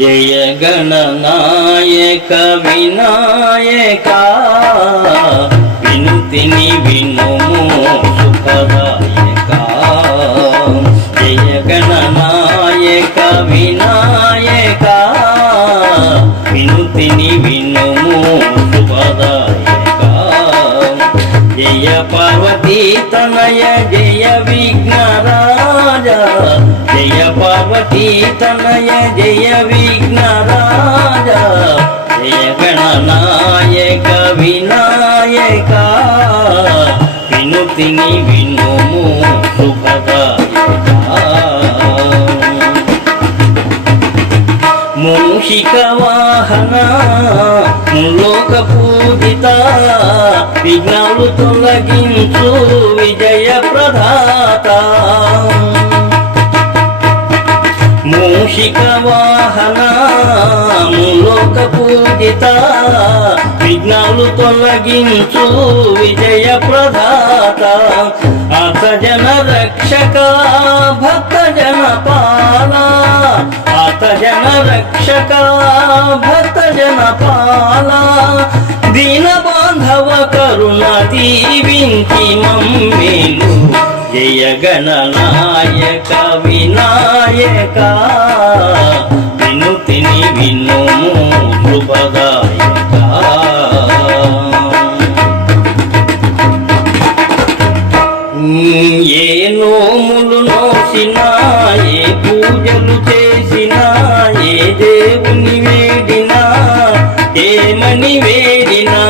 జయ గణనాయక వినాయక వినుతిని వినుము సుఖదాయక. జయ గణనాయక వినాయక వినుతిని వినుము శుభదాయక. జయ పార్వతీ తనయ జయ విఘ్నరాజ. జయ పార్వతీ తనయ జయ విఘ్నరాజ. జయ గణనాయక వినాయక వినుతిని వినుము శుభదాయక. మూషిక వాహన లోక పూజిత విఘ్నాలు తొలగించు విజయ ప్రదాత. మూషిక వాహన లోక పూజిత విఘ్నాలు తొలగించు విజయ ప్రదాత. అత జన రక్షక భక్త జన పాల. అత జన రక్షక భక్త జన పాల. దీన బాంధవ కరుణ దీవించి మమ్మేలు. జయ గణనాయక వినాయక వినుతిని వినుము శుభదాయక. ఏ నోములు నోసినా ఏ పూజలు చేసినా ఏ దేవుని వేడినా ఏమని వేడినా.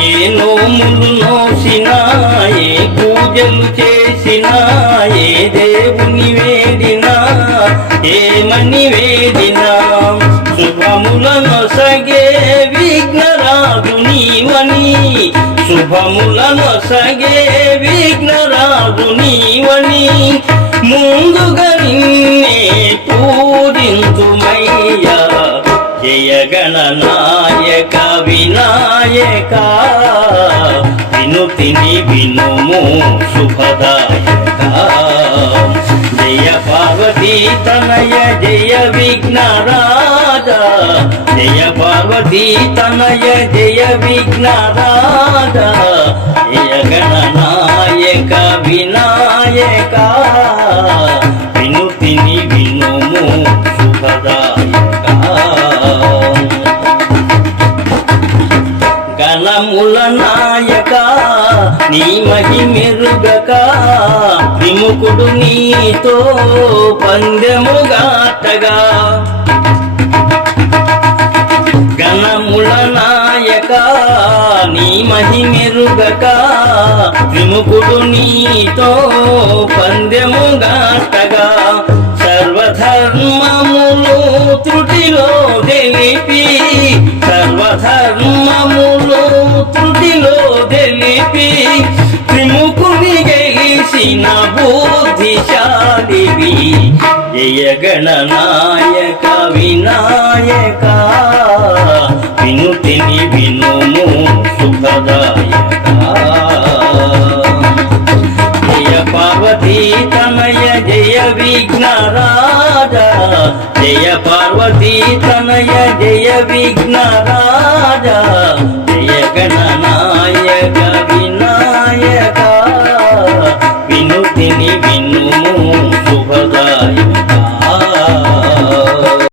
ఏ నోములు నోసినా ఏ పూజలు చేసినా ఏ దేవుని వేడినా ఏమని వేడినా. శుభములను సగే విఘ్నరాజు నీవని. శుభములను సగే విఘ్నరాజు నీవని. ముందుగా నిన్నే పూజింతుమయ్యా. జయ గణనాయక వినాయక వినుతిని వినుము శుభదాయక. జయ పార్వతీ తనయ జయ విఘ్నరాజ. జయ పార్వతీ తనయ జయ విఘ్నరాజ. జయ గణనాయక వినాయక వినుతిని వినుము శుభదాయక. గణముల నాయక నీ మహిమెరుగక విముఖుడు నీతో పందెముగాటగా. గణముల నాయక నీ మహిమెరుగక విముఖుడు నీతో పందెముగాటగా. సర్వధర్మములు త్రుటిలో తెలిపి. సర్వధర్మములు త్రుటిలో తెలిపి. త్రిముఖుని గెలిసిన బుద్ధిశాలివి. జయ గణనాయక వినాయక వినుతిని వినుము శుభదాయక. జయ పార్వతీ తనయ జయ విఘ్నరాజ. జయ పార్వతీ తనయ జయ విఘ్నరాజ. జయ గణనాయక